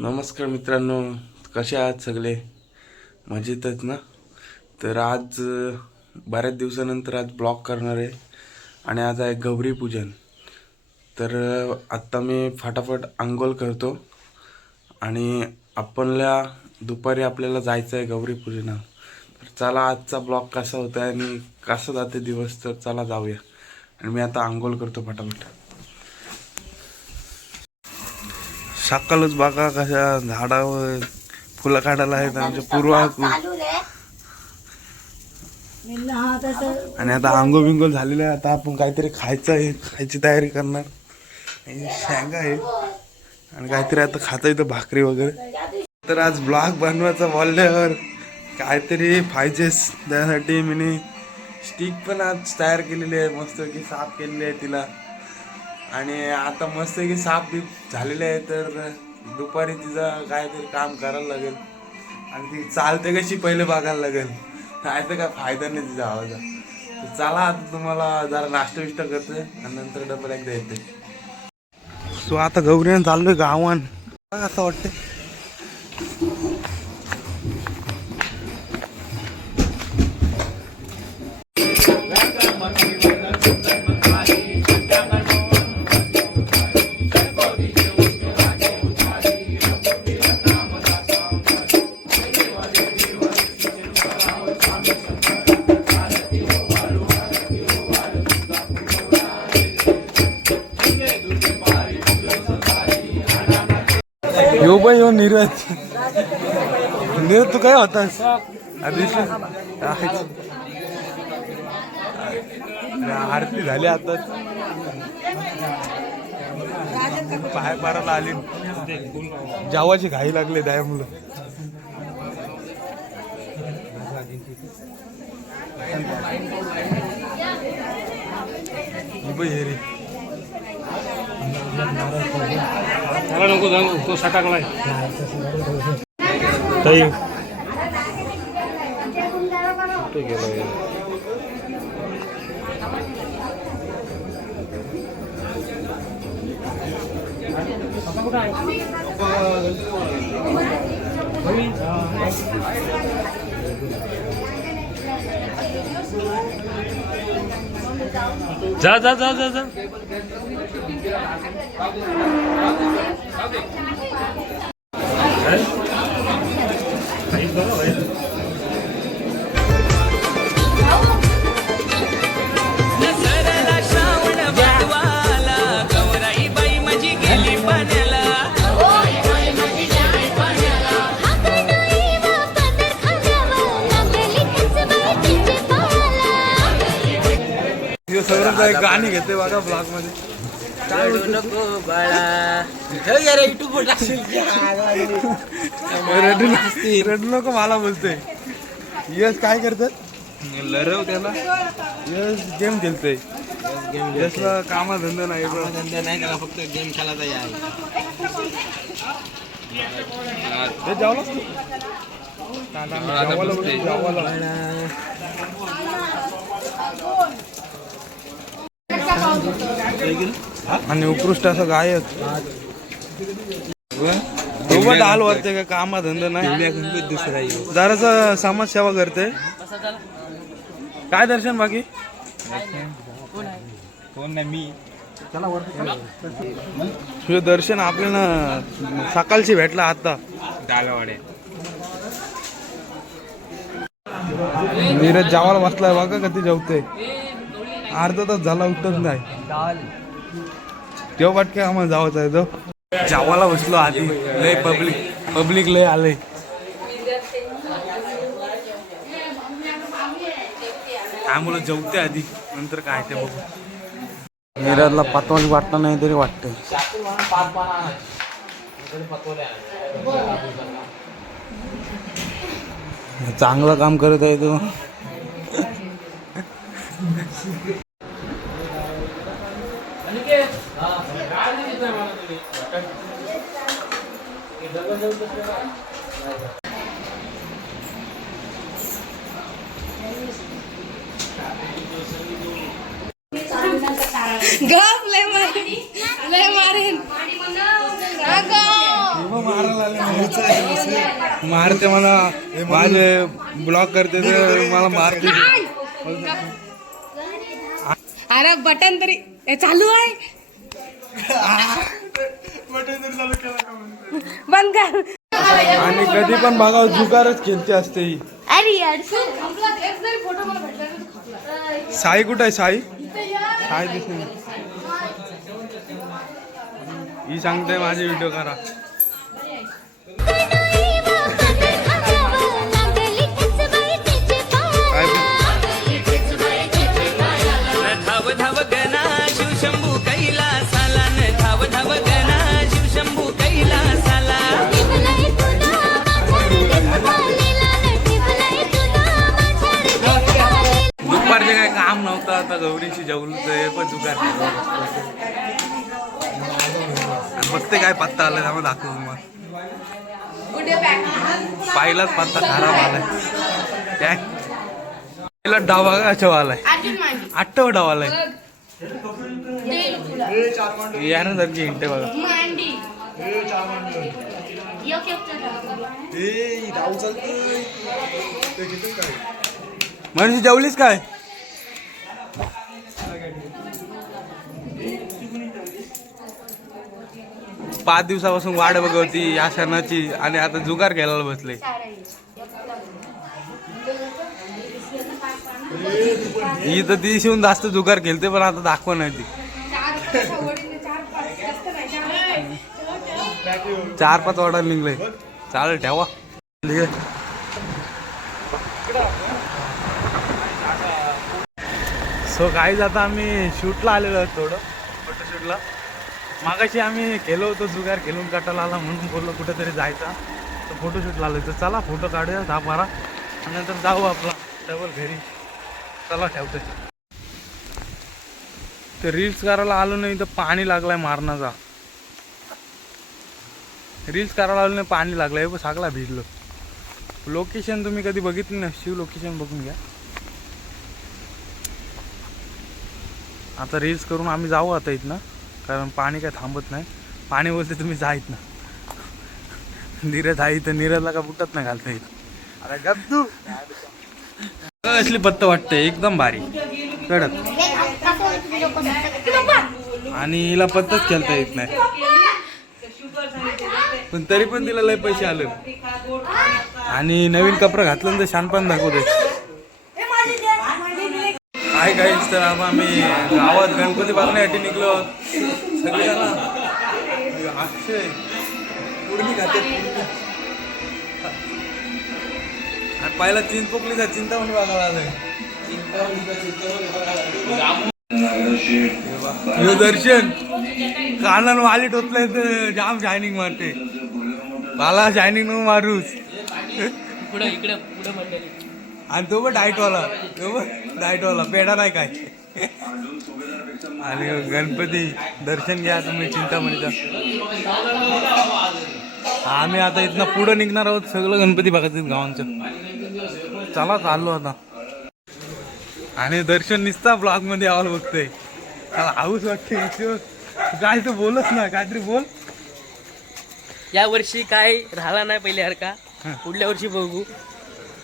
नमस्कार मित्रांनो, कसे आहात सगळे? मजेतच ना? तर आज बऱ्याच दिवसानंतर आज ब्लॉग करणार आहे आणि आज आहे गौरी पूजन. तर आत्ता मी फटाफट अंघोळ करतो आणि दुपारी आपल्याला जायचं आहे गौरी पूजना. तर चला आजचा ब्लॉग कसा होता आणि कसा जाते दिवस, तर चला जाऊया. आणि मी आता अंघोळ करतो फटाफट. सकाळच बघा कशा झाडावर फुलं काढायला आहेत आमच्या पूर्वा. आणि आता आंघोळ बिंगोळ झालेलं आहे. आता आपण काहीतरी खायचं आहे, खायची तयारी करणार. शेंगा आहे आणि काहीतरी आता खायचं इथं भाकरी वगैरे. तर आज ब्लॉग बनवायचा बोलल्यावर काहीतरी पाहिजेच. त्यासाठी मी स्टिक पण आज तयार केलेली आहे, मस्त की साफ केलेली आहे तिला. आणि आता मस्त की साफ बीप झालेले आहे. तर दुपारी तिचं काहीतरी काम करायला लागेल आणि ती चालते कशी पहिले बघायला लागेल. नाही तर काय फायदा नाही तिचा आवाजा. तर चला आता तुम्हाला जरा नाश्ता बिष्टा करते आणि नंतर डबल एकदा येते. सो आता गौरीनं चाललोय गावान. असं वाटतं यो नीरज. तू काय होतास आरती झाली आता. पाय पाराला आली, जावाची घाई लागले त्या मुलं. हेरी नको जाऊ, तो सटाकलाय. जा जा जा जा जा. गाणी घेते बघा ब्लॉग मध्ये. रडू नको मला बोलतोय. यश काय करतात? लरव त्याला. यश गेम खेळतोय. यशला कामा धंदा नाही, त्याला फक्त गेम खेळायचा आहे. जावलाच आणि उत्कृष्ट असं गायक हाल वरते का कामा धंदा नाही. दुसरा जरासा समाजसेवा करते. काय दर्शन बाकी कोण नाही मी. तुझं दर्शन आपल्याला सकाळची भेटला आता. नीरज जावाला बसलाय बघा कधी जेवते. अर्धा तास झाला उठत नाही. तेव्हा वाटके आम्हाला जावंच आहे. तो जावाला बसलो आधी. लय पब्लिक लय आले. त्यामुळे जेवते आधी, नंतर काय ते बघू. नीरजला पातवाली वाटत नाही तरी वाटते. चांगलं काम करत आहे तो. गप लय मारीन मारायला मारते मला, माझे ब्लॉक करते तर मला मारते. अरे बटन तरी चालू आहे. बंद कर. आणि कधी पण बघा जुगारच खेळते असते ही. अरे यार साई कुठं आहे? साई साई दिसते नाही. ही सांगते माझे व्हिडिओ करा. काय धाव धाव गणा शिवशंभू कैलासाला न धाव धाव गणा शिवशंभू कैलासाला दुपारचे काय काम नव्हतं, आता गौरीशी जेवलं तर हे पण जुगार बघते काय पत्ता आलाय त्यामुळे दाखवू तुम्हाला. पहिलाच पत्ता खराब आलाय. काय पहिला डावा कशाव आलाय, आठवा डाव आलाय. यानंतरची हिंटे बघा. म्हणजे जेवलीस काय? पाच दिवसापासून वाट बघवती या सणाची आणि आता जुगार खेळायला बसले. ही तर ती शिवून जास्त जुगार खेळते पण आता दाखव नाही ती. 4-5 ऑर्डर निघले. चालेल ठेवा. सो काहीच आता आम्ही शूटला आलेलो आहोत, थोडं फोटोशूटला. मागाशी आम्ही केलो होतो जुगार, खेळून कटाला आला म्हणून बोललो कुठेतरी जायचा, तर फोटोशूटला आलो. तर चला फोटो काढूया 10-12 आणि नंतर जाऊ आपला डबल घरी. चला ठेवते. तर रील्स करायला आलो नाही तर पाणी लागलाय मारणाचा. रील्स करायला आलो नाही, पाणी लागलंय पण सगळा भिजलो. लोकेशन तुम्ही कधी बघितली ना, शिव लोकेशन बघून घ्या. आता रील्स करून आम्ही जाऊ आता इथनं, कारण पाणी काय थांबत नाही. पाणी बोलते तुम्ही जा इथनं. नीरज आहे इथं, नीरजला का बुटत नाही घालता येत. अरे गप तू. असली पत्त वाटते एकदम भारी कडक, आणि हिला पत्तच खेळता येत नाही. पण तरी पण तिला लय पैसे आले. आणि नवीन कपडा घातलं तर शानपण दाखवते. काय काहीच तर आता आम्ही गावात गणपती बघण्यासाठी निघलो. सगळे अक्षय उडणी खाते. आणि पहिला चिंचपोकलीचा चिंतामणी बघायला आलोय. यो दर्शन कानान वाली टोचलंय तर जाम शायनिंग मारते. मला शायनिंग न मारूस. आणि तो पण डाईटवाला, पेढा नाही काय. आणि गणपती दर्शन घ्या तुम्ही चिंतामणीचा. आम्ही आता इथनं पुढं निघणार आहोत, सगळं गणपती बघायचं गावांचं. चला चाललो आता. आणि दर्शन निसता ब्लॉग मध्ये यावं बघतोय. त्याला हाऊस वाटते. काय तू बोलच ना, काहीतरी बोल. या वर्षी काय राहिला नाही पहिल्यासारखा, पुढल्या वर्षी बघू.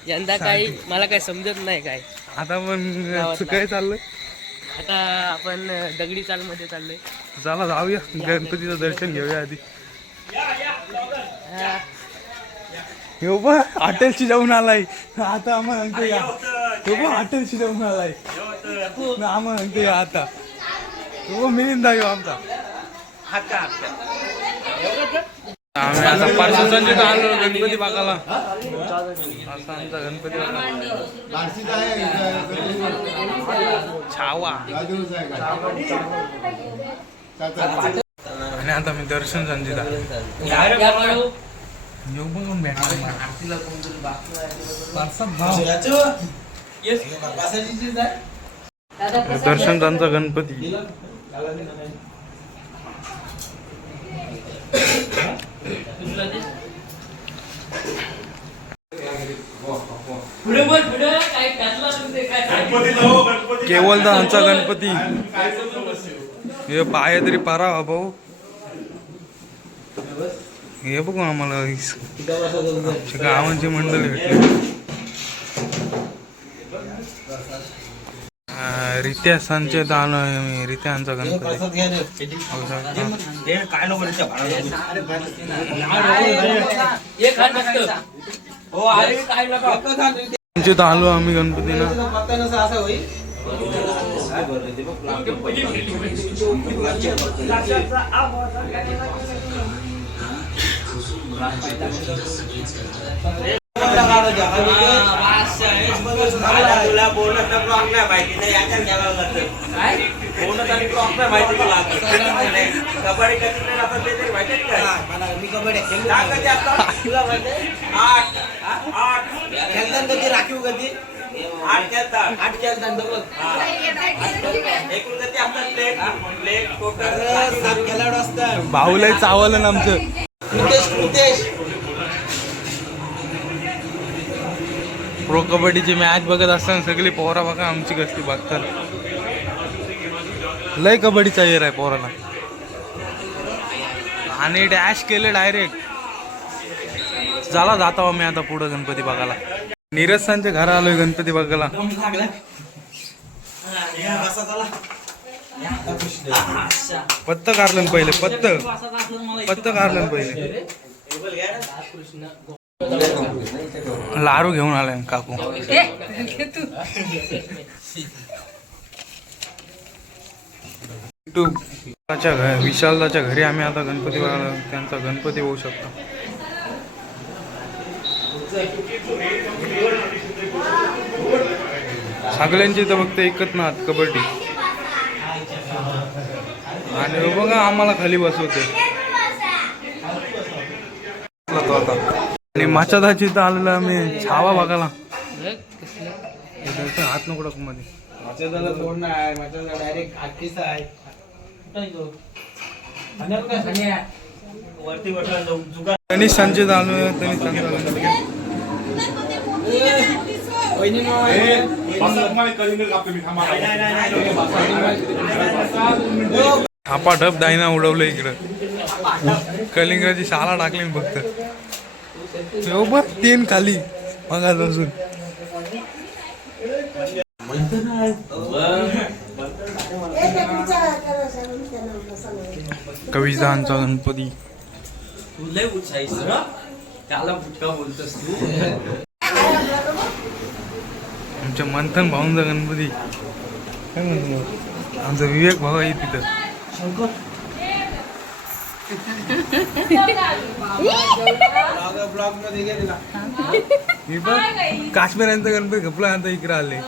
यंदा काही मला काय समजत नाही काय. आता पण काय चाललंय, आता आपण दगडी चालमध्ये चाललोय. चला जाऊया गणपतीचं दर्शन घेऊया आधी. हो बा हॉटेलशी जाऊन आलाय आता. आम्हाला सांगतो या तो बा हॉटेलशी जाऊन आलाय. आम्हाला सांगतो या आता तो मिळून येऊ आमचा. आम्ही आता पार्सलचे आलो गणपती बघायला. असा आमचा गणपती छावा. आणि आता मी दर्शन संजिता येऊ बघून दर्शन त्यांचा गणपती. केवलदांचा गणपती. हे पाय तरी पारा भाऊ. हे बघू आम्हाला आमच्या गावांची मंडळी भेटली. रित्या संचेत आलो मी. रित्यांचा गणपती संचेत आलो आम्ही गणपतीला. राखीव गती 8 खेळतात भाऊलाही चावलं ना आमचं. प्रो कबड्डीची मॅच बघत असताना सगळी पोरा बघा आमची कसली बघतात. लय कबड्डीचा येर आहे पोराला. आणि डॅश केले डायरेक्ट. झाला जाता मी आता पुढं गणपती बघायला. नीरजांच्या घरा आलोय गणपती बघायला. पत्त काढलं पहिले. पत्त काढलं पहिले. लाडू घेऊन आलाय काकू. विशालदाच्या घरी आम्ही आता गणपती बघायला. त्यांचा गणपती होऊ शकतो. सगळ्यांची तर फक्त एकच ना कबड्डी. आणि बघा आम्हाला खाली बसवते तो आता. आणि माचादाची तर आलेला आम्ही छावा बघायला. हात नको टाकू मध्ये. त्यांनी संचित आलो. थापा ढप दायना उडवलं इकडं. कलिंगराची शाळा टाकली फक्त. बघ 3 खाली मगापासून. कवितांचा गणपती. आमच्या मंथन भाऊंचा गणपती. काय म्हणतो आमचा विवेक भाऊ आहे तिथं. काश्मीरांचा गणपती घपला आता इकडे आले.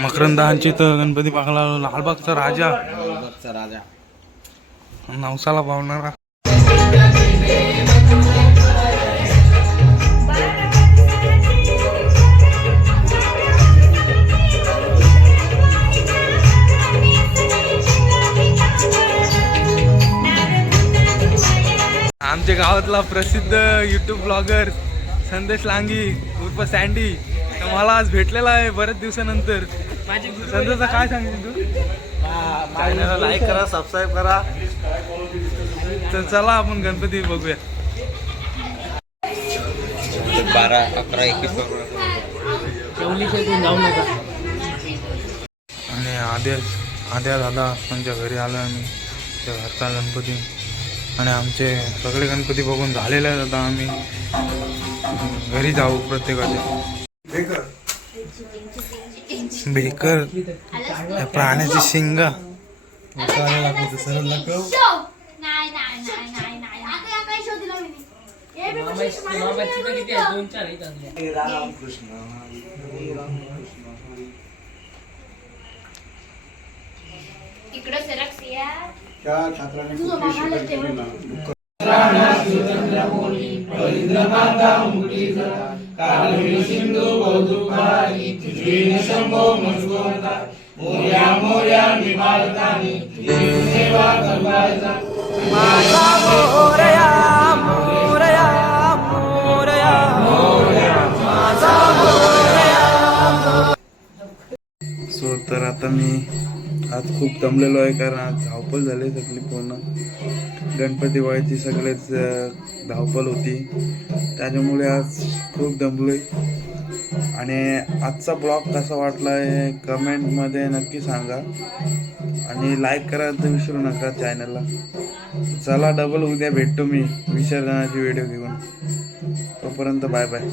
मकरंदांची तर गणपती पाहायला. लालबागचा राजा. नवसाला पावणारा. आमच्या गावातला प्रसिद्ध यूट्यूब ब्लॉगर संदेश लांगी उर्फ सँडी मला आज भेटलेला आहे बऱ्याच दिवसानंतर. संदेशचा काय सांगशील तू? चॅनलला लाईक करा, सबस्क्राईब करा. तर चला आपण गणपती बघूया. 12, 11, 21 जाऊ नका. आणि आद्या दादा त्यांच्या घरी आलो आम्ही. त्या घरचा गणपती. आणि आमचे सगळे गणपती बघून झालेले आहेत. आता आम्ही घरी जाऊ प्रत्येकाचे. बेकर प्राण्याची शिंगा इकडं सरकसिया माझा मोरया आणि आज खूप दमलेलो आहे कारण आज धावपळ झाली सगळी पूर्ण. गणपती बाळाची सगळेच धावपळ होती, त्याच्यामुळे आज खूप दमलोय. आणि आजचा ब्लॉग कसा वाटला आहे कमेंटमध्ये नक्की सांगा आणि लाईक करायला तर विसरू नका चॅनलला. चला डबल उद्या भेटतो मी विसर्जनाची व्हिडिओ घेऊन. तोपर्यंत बाय बाय.